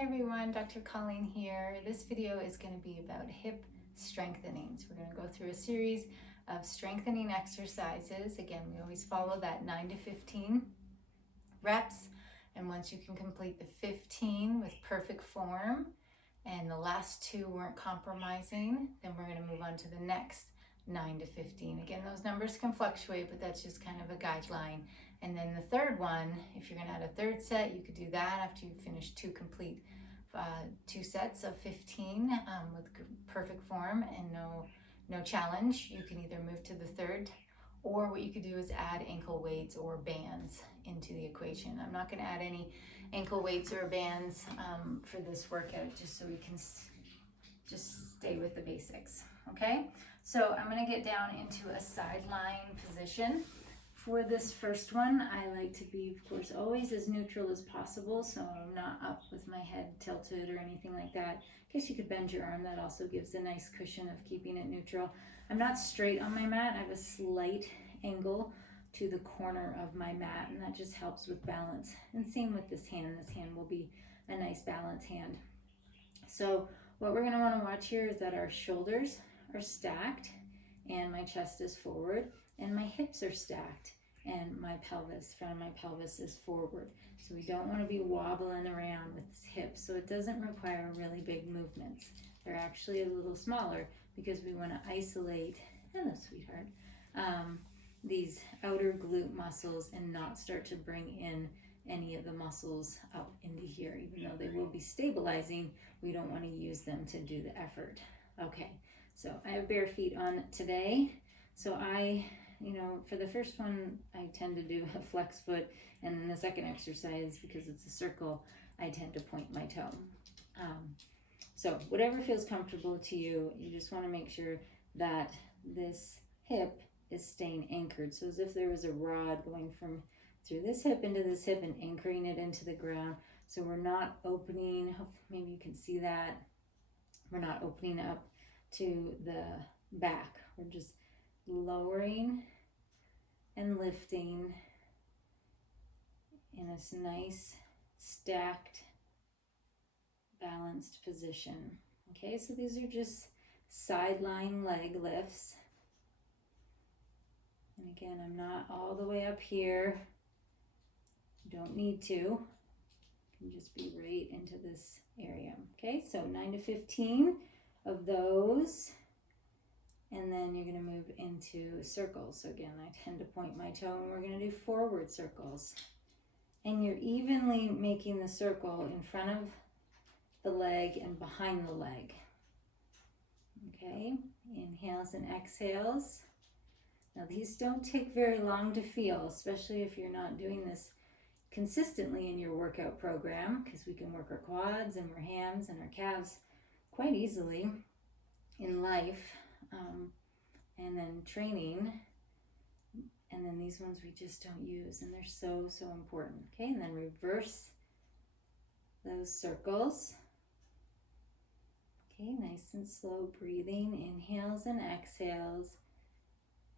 Hi everyone, Dr. Colleen here. This video is going to be about hip strengthening. So we're going to go through a series of strengthening exercises. Again, we always follow that 9 to 15 reps. And once you can complete the 15 with perfect form and the last two weren't compromising, then we're going to move on to the next 9 to 15. Again, those numbers can fluctuate, but that's just kind of a guideline. And then the third one, if you're going to add a third set, you could do that after you finish two sets of 15 with perfect form and no challenge. You can either move to the third, or what you could do is add ankle weights or bands into the equation. I'm not going to add any ankle weights or bands for this workout, just so we can just stay with the basics. Okay, so I'm going to get down into a sideline position. For this first one, I like to be, of course, always as neutral as possible, so I'm not up with my head tilted or anything like that. In case you could bend your arm, that also gives a nice cushion of keeping it neutral. I'm not straight on my mat. I have a slight angle to the corner of my mat, and that just helps with balance. And same with this hand. This hand will be a nice balance hand. So what we're going to want to watch here is that our shoulders are stacked and my chest is forward, and my hips are stacked and my pelvis, front of my pelvis is forward. So we don't want to be wobbling around with this hip. So it doesn't require really big movements. They're actually a little smaller because we want to isolate, hello sweetheart, these outer glute muscles and not start to bring in any of the muscles up into here. Even though they will be stabilizing, we don't want to use them to do the effort. Okay, so I have bare feet on today. So for the first one, I tend to do a flex foot, and then the second exercise, because it's a circle, I tend to point my toe. So whatever feels comfortable to you, you just want to make sure that this hip is staying anchored. So as if there was a rod going from through this hip into this hip and anchoring it into the ground. So we're not opening, maybe you can see that, we're not opening up to the back. We're just lowering and lifting in this nice stacked balanced position. Okay, so these are just sideline leg lifts, and again, I'm not all the way up here. You don't need to. You can just be right into this area. Okay, so 9 to 15 of those. And then you're going to move into circles. So again, I tend to point my toe, and we're going to do forward circles. And you're evenly making the circle in front of the leg and behind the leg. Okay, inhales and exhales. Now these don't take very long to feel, especially if you're not doing this consistently in your workout program, because we can work our quads and our hams and our calves quite easily in life. And then training, and then these ones we just don't use, and they're so important. Okay, and then reverse those circles. Okay, nice and slow breathing, inhales and exhales.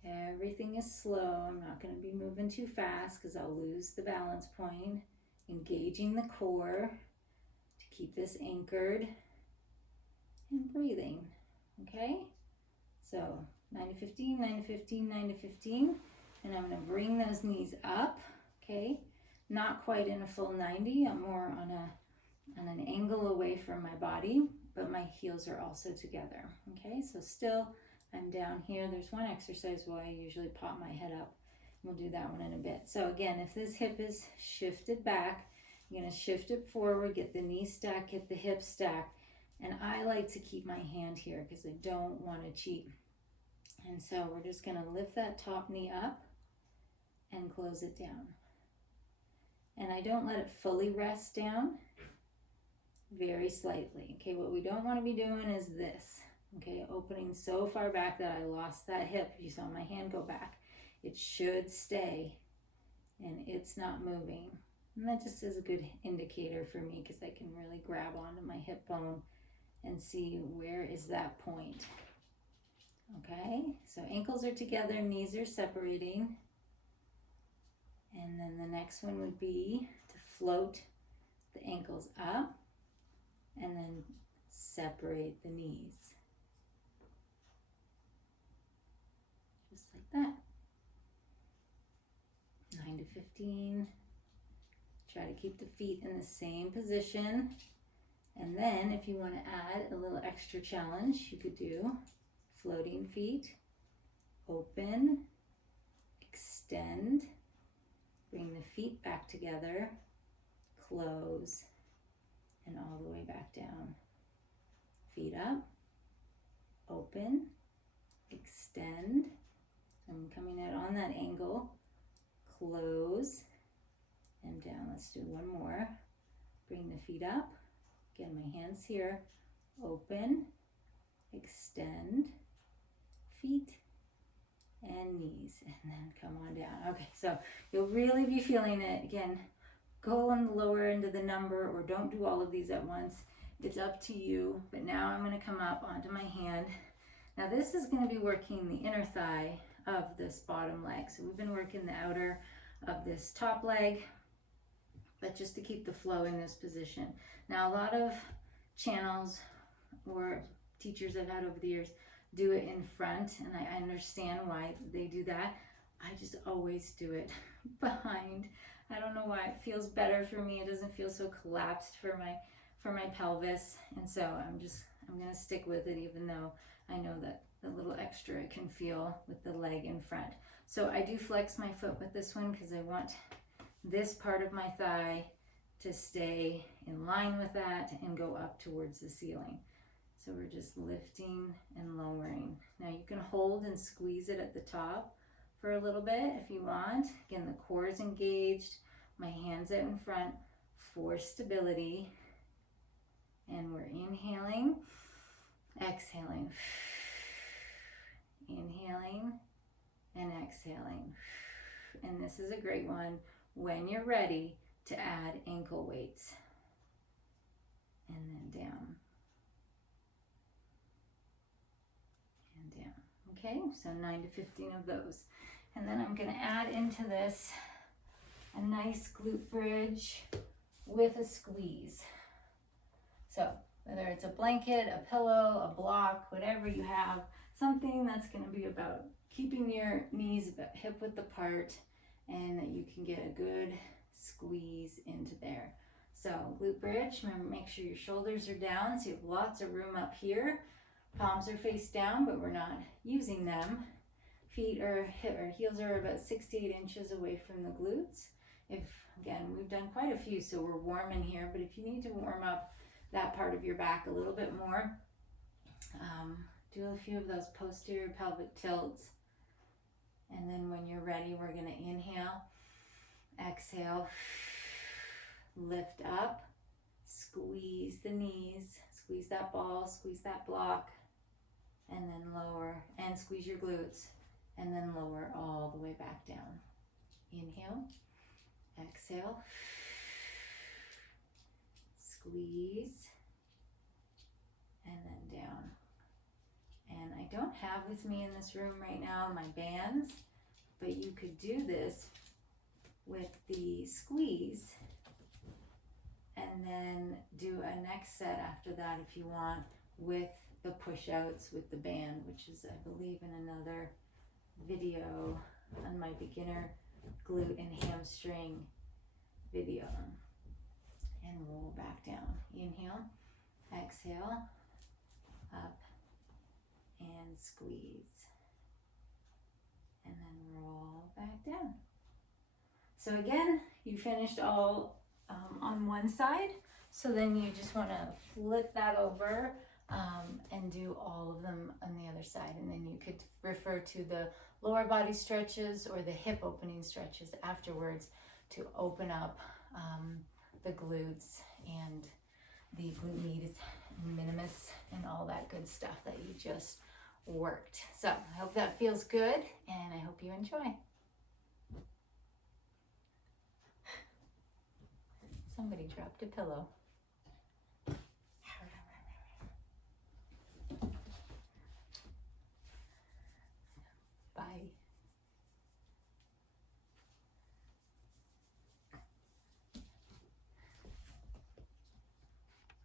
Everything is slow. I'm not going to be moving too fast because I'll lose the balance point. Engaging the core to keep this anchored and breathing. Okay, so 9 to 15, 9 to 15, 9 to 15. And I'm going to bring those knees up, okay? Not quite in a full 90. I'm more on an angle away from my body, but my heels are also together, okay? So still, I'm down here. There's one exercise where I usually pop my head up. We'll do that one in a bit. So again, if this hip is shifted back, you're going to shift it forward, get the knee stack, get the hip stack. And I like to keep my hand here because I don't want to cheat. And so we're just going to lift that top knee up and close it down. And I don't let it fully rest down, very slightly. Okay, what we don't want to be doing is this. Okay, opening so far back that I lost that hip. You saw my hand go back. It should stay, and it's not moving. And that just is a good indicator for me because I can really grab onto my hip bone and see where is that point. Okay, so ankles are together, knees are separating. And then the next one would be to float the ankles up then separate the knees. Just like that. 9 to 15. Try to keep the feet in the same position. And then if you want to add a little extra challenge, you could do floating feet, open, extend, bring the feet back together, close, and all the way back down. Feet up, open, extend. I'm coming out on that angle, close, and down. Let's do one more. Bring the feet up. Again, my hands here. Open, extend, feet, and knees, and then come on down. Okay, so you'll really be feeling it. Again, go on the lower end of the number, or don't do all of these at once. It's up to you. But now I'm going to come up onto my hand. Now this is going to be working the inner thigh of this bottom leg. So we've been working the outer of this top leg, but just to keep the flow in this position. Now a lot of channels or teachers I've had over the years do it in front, and I understand why they do that. I just always do it behind. I don't know why. It feels better for me. It doesn't feel so collapsed for my pelvis, and so I'm gonna stick with it, even though I know that the little extra I can feel with the leg in front. So I do flex my foot with this one because I want this part of my thigh to stay in line with that and go up towards the ceiling. So we're just lifting and lowering. Now you can hold and squeeze it at the top for a little bit if you want. Again, the core is engaged, my hands out in front for stability. And we're inhaling, exhaling, inhaling, and exhaling. And this is a great one when you're ready to add ankle weights. And then down. And down. Okay, so 9 to 15 of those. And then I'm going to add into this a nice glute bridge with a squeeze. So whether it's a blanket, a pillow, a block, whatever you have, something that's going to be about keeping your knees hip width apart and that you can get a good squeeze into there. So glute bridge, remember, make sure your shoulders are down so you have lots of room up here. Palms are face down, but we're not using them. Feet or heels are about 6 to 8 inches away from the glutes. Again, we've done quite a few, so we're warm in here, but if you need to warm up that part of your back a little bit more, do a few of those posterior pelvic tilts. And then when you're ready, we're going to inhale, exhale, lift up, squeeze the knees, squeeze that ball, squeeze that block, and then lower, and squeeze your glutes, and then lower all the way back down. Inhale, exhale, squeeze, and then down. And I don't have with me in this room right now my bands, but you could do this with the squeeze and then do a next set after that if you want, with the push-outs with the band, which is, I believe, in another video on my beginner glute and hamstring video. And roll back down. Inhale, exhale, up, and squeeze. And then roll back down. So again, you finished all on one side. So then you just want to flip that over and do all of them on the other side. And then you could refer to the lower body stretches or the hip opening stretches afterwards to open up the glutes and the glute medius minimus and all that good stuff that you just worked. So I hope that feels good, and I hope you enjoy. Somebody dropped a pillow.